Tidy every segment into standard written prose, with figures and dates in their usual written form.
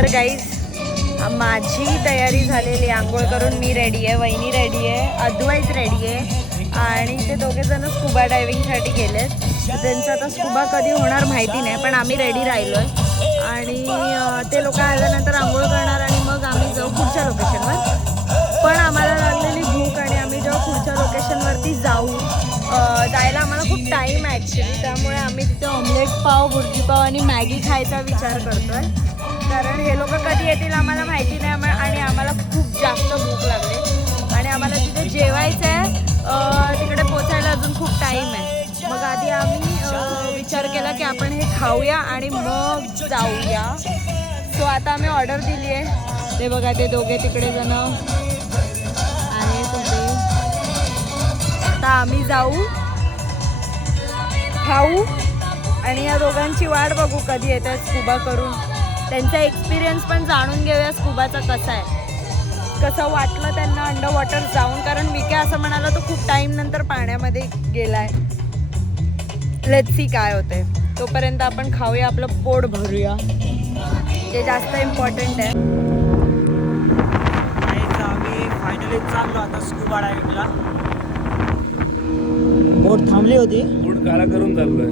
तर गाईज माझी तयारी झालेली, आंघोळ करून मी रेडी आहे, वहिनी रेडी आहे, अद्वैत रेडी आहे आणि ते दोघे जण स्कुबा डायव्हिंगसाठी गेलेत. त्यांचं आता स्कुबा कधी होणार माहिती नाही, पण आम्ही रेडी राहिलो आहे आणि ते लोक आल्यानंतर आंघोळ करणार आणि मग आम्ही जाऊ पुढच्या लोकेशनवर. पण आम्हाला लागलेली भूक आणि आम्ही जेव्हा पुढच्या लोकेशनवरती जायला आम्हाला खूप टाईम आहे ॲक्च्युली, त्यामुळे आम्ही तिथे ऑमलेट पाव, भुर्जी पाव आणि मॅगी खायचा विचार करतो आहे. कारण हे लोक कधी येतील आम्हाला माहिती नाही आणि आम्हाला खूप जास्त भूक लागली आणि आम्हाला तिथे जेवायचं आहे. तिकडे पोचायला अजून खूप टाईम आहे. मग आधी आम्ही विचार केला की आपण हे खाऊया आणि मग जाऊया. सो आता आम्ही ऑर्डर दिली आहे. ते बघा ते दोघे तिकडे जण आणि तुझे. आता आम्ही जाऊ, खाऊ आणि या दोघांची वाट बघू कधी येतात स्कुबा करून. त्यांचा एक्सपिरियन्स पण जाणून घेऊया स्कुबाचा कसा आहे, कसं वाटलं त्यांना अंडर वॉटर जाऊन. कारण विके असं म्हणाला तो खूप टाईम नंतर पाण्यामध्ये गेलाय. लेट्स सी काय होते. तोपर्यंत आपण खाऊया, आपलं पोट भरूया, ते जास्त इम्पॉर्टंट आहे. आम्ही फायनली चाललो आता स्कुबा डायव्हिंगला. बोट थांबली होती, बोट काळा करून चाललोय.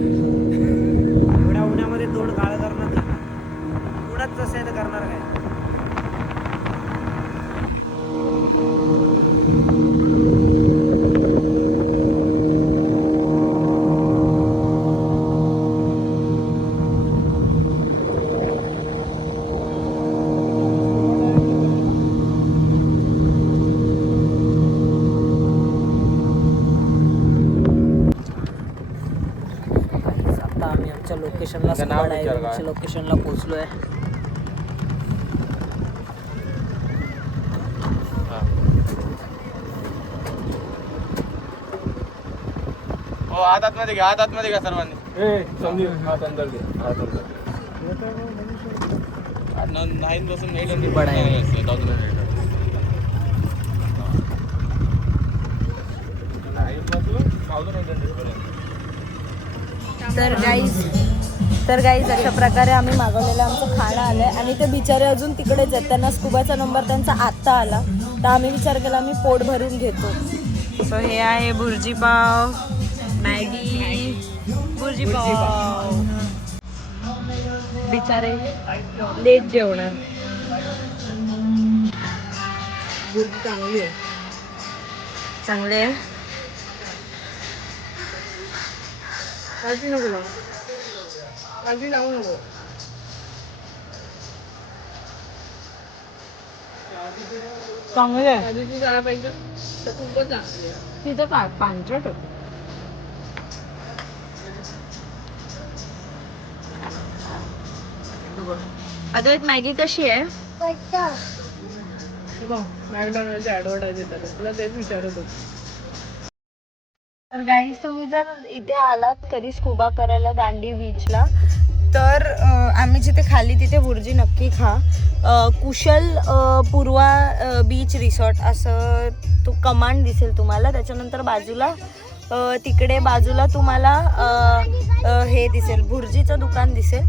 एवढ्या उन्हामध्ये तोड काळा करणार नाही, उडत तसे तर करणार काय. लोकेशनला पोहोचलोय. आतमध्ये घ्या, आतमध्ये घ्या सर्वांनी. हात अंदर घ्या, हात अंदर. नाही बसून तर गाईज अशा प्रकारे आम्ही मागवलेलं आमचं खाणं आलं आहे आणि ते बिचारे अजून तिकडेच आहेत. त्यांना स्कुबाचा नंबर त्यांचा आत्ता आला, तर आम्ही विचार केला आम्ही पोट भरून घेतो. सो हे आहे भुर्जी पाव, मॅगी, भुर्जी पाव. बिचारे लेट जेवणार. भुर्जी चांगली आहे, चांगले आहे. चांगले आहे. तिथं काय पांचट होतं. अद्वैत मॅगी कशी आहे? मॅकडॉनल्डची ॲडव्हर्टाईज येतात, तुला तेच विचारत होतो. तर गाईज तुम्ही जर इथे आलात कधी स्कुबा करायला दांडी बीचला, तर आम्ही जिथे खाली तिथे भुर्जी नक्की खा. कुशल पूर्वा बीच रिसॉर्ट असं तो कमांड दिसेल तुम्हाला. त्याच्यानंतर बाजूला तिकडे बाजूला तुम्हाला हे दिसेल, भुर्जीचं दुकान दिसेल.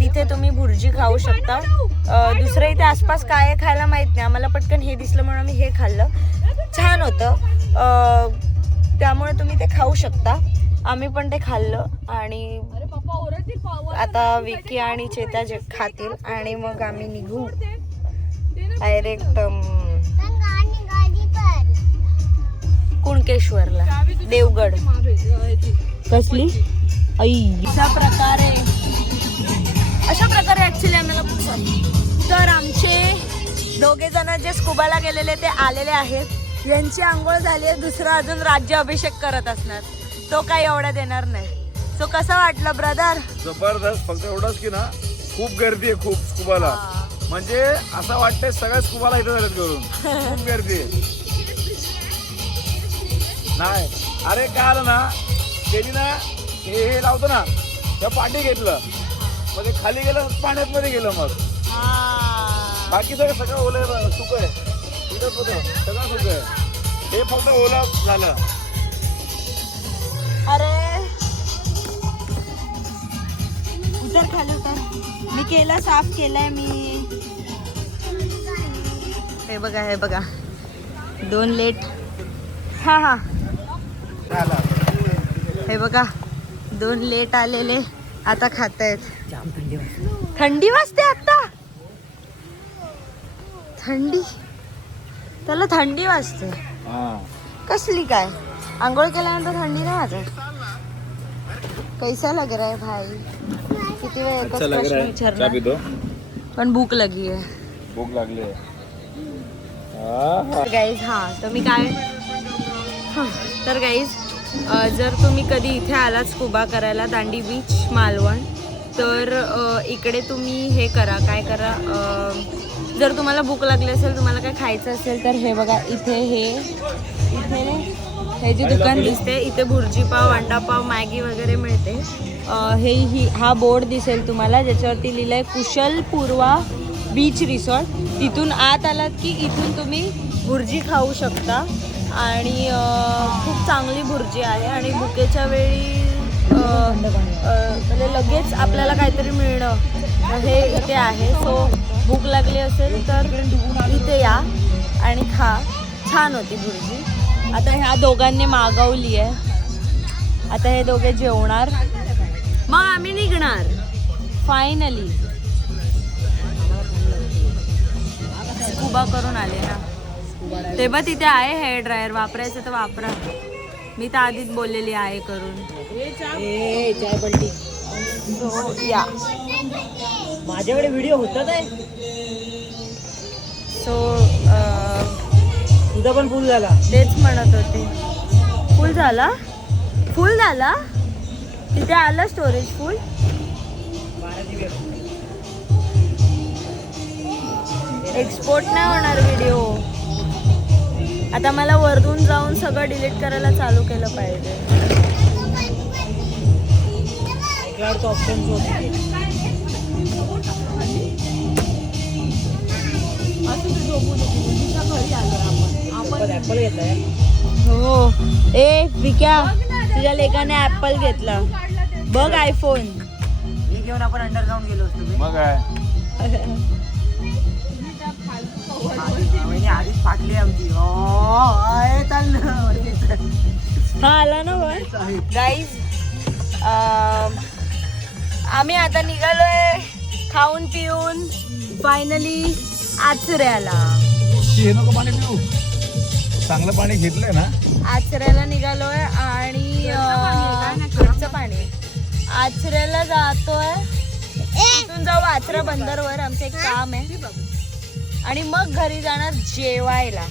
तिथे तुम्ही भुर्जी खाऊ शकता. दुसरं इथे आसपास काय खायला माहीत नाही. आम्हाला पटकन हे दिसलं म्हणून आम्ही हे खाल्लं, छान होतं. त्यामुळे तुम्ही ते खाऊ शकता. आम्ही पण ते खाल्लं आणि आता विकी आणि चेता जे खातील आणि मग आम्ही निघू डायरेक्ट कुणकेश्वरला, देवगड. कसली अशा प्रकारे ऍक्च्युली आम्हाला पसंत. तर आमचे दोघे जण जे स्कुबाला गेलेले ते आलेले आहेत. यांची आंघोळ झाली आहे, दुसरा अजून राज्याभिषेक करत असणार, तो काही एवढा देणार नाही. सो कसं वाटलं ब्रदर? जबरदस्त. फक्त एवढंच की ना, खूप गर्दी आहे, खूप स्कुबाला. म्हणजे असं वाटतंय सगळ्या स्कुबाला इथं झालेत करून, खूप गर्दी आहे. नाही अरे काय आलं ना, त्यांनी ना हे लावतो ना, त्या पाठी घेतलं, मग ते खाली गेलं, पाण्यात मध्ये गेलं. मग बाकी सगळं ओलं सुक आहे, इथं सगळं सुक आहे, हे फक्त ओला झालं. अरे उतर खाली उतर. मी केला, साफ केलाय मी. हे बघा 2 लेट. हा हे बघा 2 लेट आलेले आता खातायत. थंडी वाजते आता. थंडी त्याला थंडी वाजते. कसली काय आंघोळ केल्यानंतर थंडी नाही वाजत. कैसा लग रहा है भाई? किती वेळ एकच प्रश्न विचारणार. पण भूक लगी आहे. भूक लागली आहे गाईज. तर मी काय तर गाईज जर तुम्ही कधी इथे आलात स्कुबा करायला दांडी बीच मालवण तर इकडे तुम्ही हे करा. काय करा, जर तुम्हाला भूक लागली असेल, तुम्हाला काय खायचं असेल तर हे बघा इथे हे जे दुकान दिसते इथे भुर्जी पाव, अंडा पाव, मॅगी वगैरे मिळते. हा बोर्ड दिसेल तुम्हाला ज्याच्यावरती लिहिलं आहे कुशल पूर्वा बीच रिसॉर्ट. तिथून आत आलात की इथून तुम्ही भुर्जी खाऊ शकता आणि खूप चांगली भुर्जी आहे. आणि भुकेच्या वेळी म्हणजे लगेच आपल्याला काहीतरी मिळणं हे इथे आहे. सो भूक लागली असेल तर इथे या आणि खा. छान होती भुर्जी. आता ह्या दोघांनी मागवली आहे. आता हे दोघे जेवणार मग आम्ही निघणार फायनली. स्कुबा करून आले ना. ते बघ तिथे आहे हेअर ड्रायर. वापरायचं तर वापरा. मी तर आधीच बोललेली आहे करून. चाय पलटी. या माझ्याकडे व्हिडिओ होतात आहे. सो तुझा पण फुल झाला. तेच म्हणत होते. फुल झाला. तिथे आलं स्टोरेज फुल. एक्सपोर्ट नाही होणार व्हिडिओ. आता मला वरून जाऊन सगळं डिलीट करायला चालू केलं पाहिजे. ऑप्शन ऍपल घेत आहे. हो. ए विक्या तुझ्या लेकाने ऍपल घेतला बघ. आयफोन हे घेऊन आपण अंडरग्राऊंड गेलो असतो. मग काय आधीच फाटली आमची. हा आला ना गाईज. आम्ही आता निघालोय खाऊन पिऊन फायनली आचऱ्याला. हे नको पाणी पिऊ. चांगलं पाणी घेतलंय ना. आचऱ्याला निघालोय आणि घरचं पाणी. आचऱ्याला जातोय. इथून जाऊ आचरा बंदरवर. आमचं एक काम आहे आणि मग घरी जाणार जेवायला.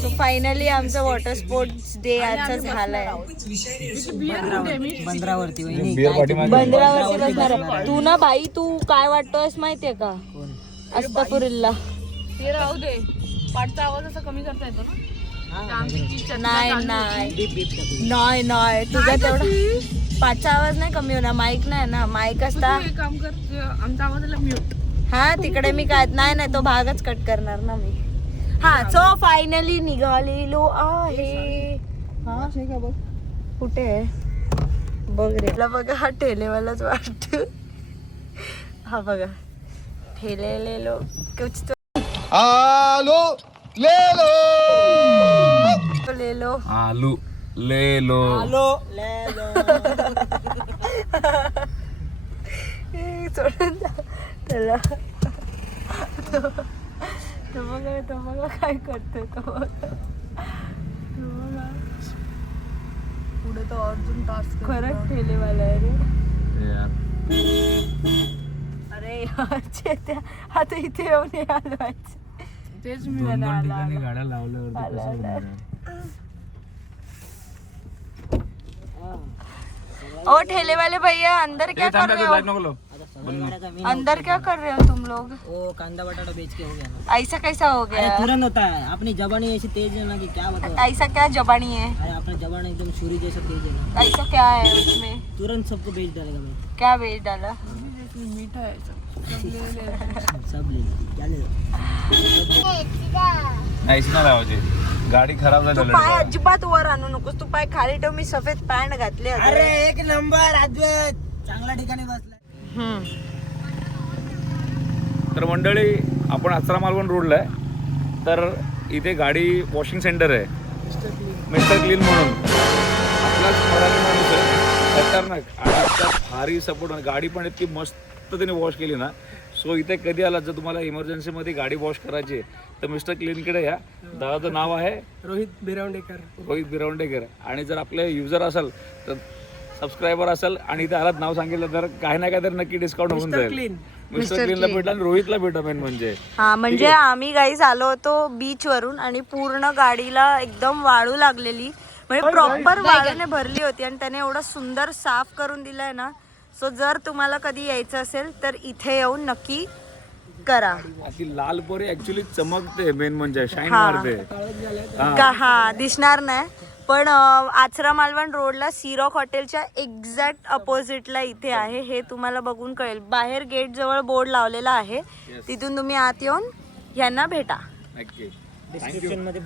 सो फायनली आमचा वॉटर स्पोर्ट्स डे आजचा झालाय. बंदरावरती बंदरावरती बसणार आहे. तू ना बाई तू काय वाटतोयस माहितीये का? अस्तफुरुल्ला. ते राहू दे. पाठचा आवाज असा कमी करता येतो ना. नाही तुझा तेवढा पाचचा आवाज नाही कमी होणार. माईक नाही ना. माईक असता. एक काम कर, आमचा आवाजाला म्यूट. हा तिकडे मी काय नाही तो भागच कट करणार ना मी. हा सो फायनली निघालेलो आहे. हा कुठे आहे बघ रे. बघा हा ठेलेवालाच वाटत. हा बघा ठेलेलेलो कुछ तो. आलू ले लो. आलू ले लो. सोडून त्याला. तो बघा काय करतोय तो बघा. पुढे तो अर्जुन टास्क. खरंच ठेलेवाला आहे रे. अरे यार चेत्या आता इथे येऊन हलवायचं. तेच मी आला. गाड्या लावल्यावर ओ ठेले वाले भैया अंदर क्या कर रहे हो? अंदर क्या कर रहे हो तुम लोग? ओ कांदा बटाटा बेच के हो गया ना. ऐसा कैसा हो गया? तुरंत होता है. अपनी जबानी ऐसी तेज है ना कि क्या बताओ. ऐसा क्या जबानी है? अरे अपना जबान एकदम छुरी जैसा तेज है ना. ऐसा क्या है उसमें? तुरंत सबको बेच डालेगा भाई. क्या बेच डाला? मीठा है सब ले क्या ले. नाहीच ना लावायची. गाडी खराब तू झाली. पाय अजिबात वर आणू नकोस. तू पाय खाली ठेव. मी सफेद पॅन्ट घातली. अरे एक नंबर अद्वैत. चांगल्या ठिकाणी बसलाय. तर मंडळी आपण आचरा मालवण रोडला आहे. तर इथे गाडी वॉशिंग सेंटर आहे, मिस्टर क्लीन म्हणून. आपलाच मराठी माणूस आहे खतरनाक आणि इतका भारी सपोर्ट. गाडी पण इतकी मस्त त्याने वॉश केली ना. सो इथे कधी आला जर तुम्हाला इमर्जन्सीमध्ये गाडी वॉश करायची तर मिस्टर क्लीनकडे या. दादाचं नाव आहे रोहित बिरवंडेकर. आणि जर आपले युजर असाल तर सबस्क्रायबर असाल आणि इथे आलात नाव सांगितलं तर काही ना काही तर नक्की डिस्काउंट होऊन जाईल. मिस्टर क्लीनला भेटा आणि रोहितला भेटा मेन म्हणजे. हा म्हणजे आम्ही गाईस आलो होतो बीच वरून आणि पूर्ण गाडीला एकदम वाळू लागलेली, म्हणजे प्रॉपर वाळूने भरली होती आणि त्याने एवढं सुंदर साफ करून दिलंय ना. सो जर तुम्हाला कधी यायचं असेल तर इथे येऊन नक्की करा. ती लाल पोरी ऍक्च्युली चमकते, मेन म्हणजे शाईन मारते. का हा दिसणार नाही पण आचरा मालवण रोडला सी रॉक हॉटेलच्या एक्झॅक्ट अपोजिटला इथे आहे. हे तुम्हाला बघून कळेल. बाहेर गेट जवळ बोर्ड लावलेला आहे, तिथून तुम्ही आत येऊन यांना भेटा. नक्की. डिस्क्रिप्शन मध्ये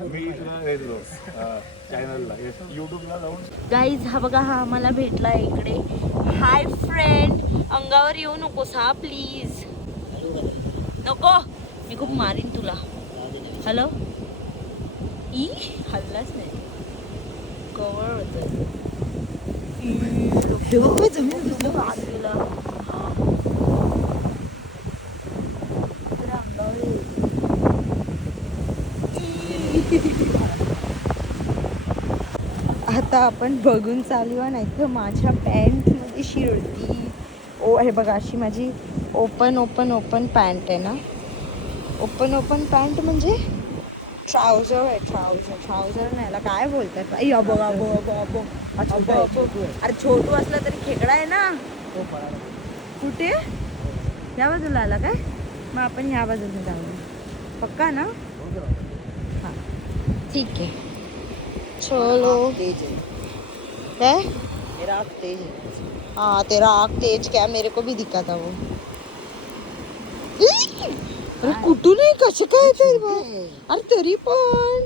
चॅनलला युट्यूबला जाऊन. गाईज हा बघा, हा आम्हाला भेटला इकडे. हाय फ्रेंड, अंगावर येऊ नकोस हा प्लीज. नको, मी खूप मारीन तुला. हॅलो ई हल्लाच नाही, कवर होत. आता आपण बघून चालू आहे, नाही तर माझ्या पॅन्टमध्ये शिरती. ओ हे बघा, अशी माझी ओपन पॅन्ट आहे ना. ओपन पॅन्ट म्हणजे ट्राउझर आहे. ट्राउझर नाही, याला काय बोलतात? अरे छोटू असला तरी खेकडा आहे ना. कुठे? या बाजूला आला काय? मग आपण ह्या बाजूला जाऊ. पक्का ना? हां ठीक आहे. चलो. क्या है? मेरा आँख तेज है. हाँ तेरा आँख तेज क्या, मेरे को भी दिखा था वो. अरे कुठून आहे, कसं काय ते? अरे तरी पण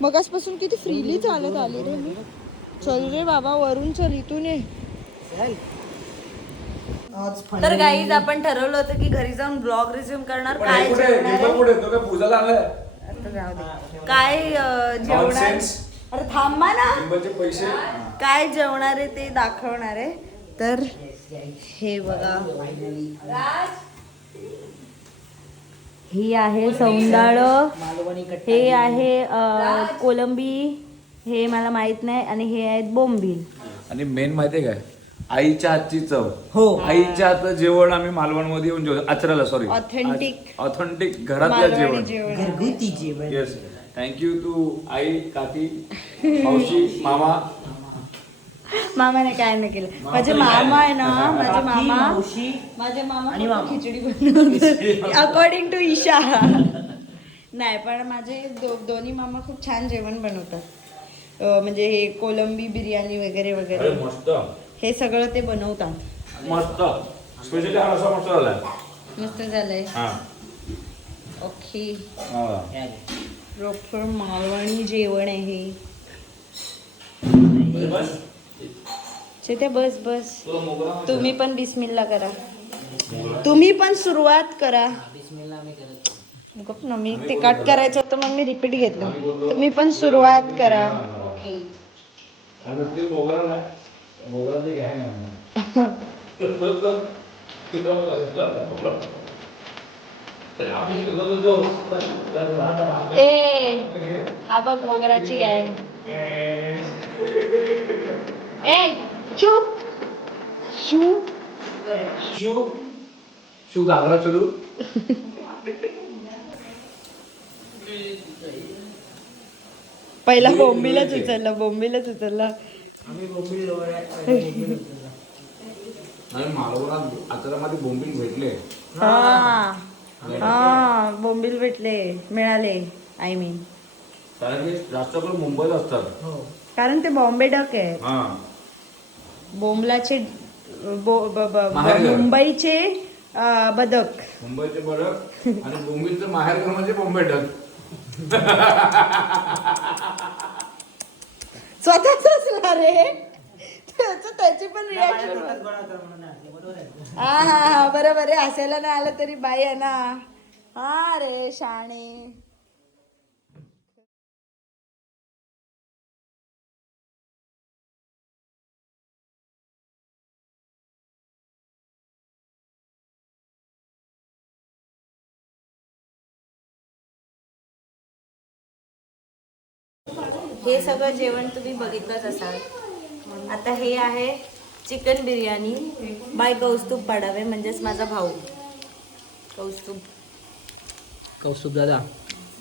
मगासपासून किती फ्रीली चालत आली रे मी. चल रे बाबा, वरून चल, इथून ये. तर गाईज आपण ठरवलं होतं की घरी जाऊन ब्लॉग रिझ्यूम करणार. काय जेवणार काय जेवणार. अरे थांबा ना, पैसे काय जेवणार आहे ते दाखवणार आहे. तर हे बघा, ही आहे सौंदाळ, हे आहे कोलंबी, हे मला माहित नाही, आणि हे आहेत बोंबील. आणि मेन माहितीये काय, आईच्या हातची चव. हो, आईच्या हातचं जेवण आम्ही मालवणमध्ये येऊन जेवण. आचराला सॉरी, ऑथेंटिक घरातलं जेवण, घरगुती जेवण. येस. थँक्यू टू आई, काकी, मावशी, मामाने काय नाही केलं. माझे मामा आहे ना, माझे मामा खिचडी बनवतात अकॉर्डिंग टू ईशा. नाही पण माझे दोन्ही मामा खूप छान जेवण बनवतात. म्हणजे हे कोलंबी बिर्याणी वगैरे वगैरे मस्त, हे सगळं ते बनवतात. मस्त. स्पेशली हा रस्सा मस्त झालाय. मस्त झालंय. हा ओके, हा. प्रॉपर मालवणी जेवण आहे. बस बस, तुम्ही पण बिस्मिल्ला करा. तुम्ही पण सुरुवात करा. गप ना, मी ते कट करायचं होतं मग मी रिपीट घेतलं. तुम्ही पण सुरुवात करा. ए हा बघ मोगराची गँग. ए चुप. शू घागरा सुरू. पहिला बोंबीलाच उचलला. मालवणात आचरामध्ये बोंबील भेटले. हा बोंबील मिळाले. आय मीन कारण की जास्त करून मुंबईत असतात, कारण ते बॉम्बे डक आहे. बोंबलाचे मुंबईचे बदक. मुंबईचे बदक आणि बोंबीलचं माहेर म्हणजे बॉम्बे डक. स्वतःच असणार रे. त्याची पण रिॲक्शन हा बरोबर आहे. हसायला नाही आलं तरी बाई आहे ना. हा रे शाणे. हे सगळं जेवण तुम्ही बघितलंच असाल. आता हे आहे चिकन बिर्याणी बाय कौस्तुभ पाडावे, म्हणजेच माझा भाऊ कौस्तुभ. कौस्तुभ दादा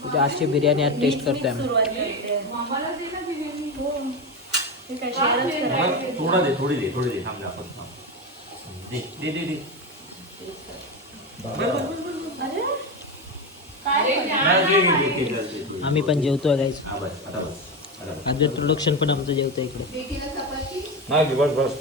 तुझ्या आजची बिर्याणी आज टेस्ट करतोय आम्ही. सुरुवात करते. थोडी दे थांबले आपण. दे आम्ही पण जेवतोय गाईस. आता बस इंट्रोडक्शन पण आमचं जेवतोय इकडे. नाही बस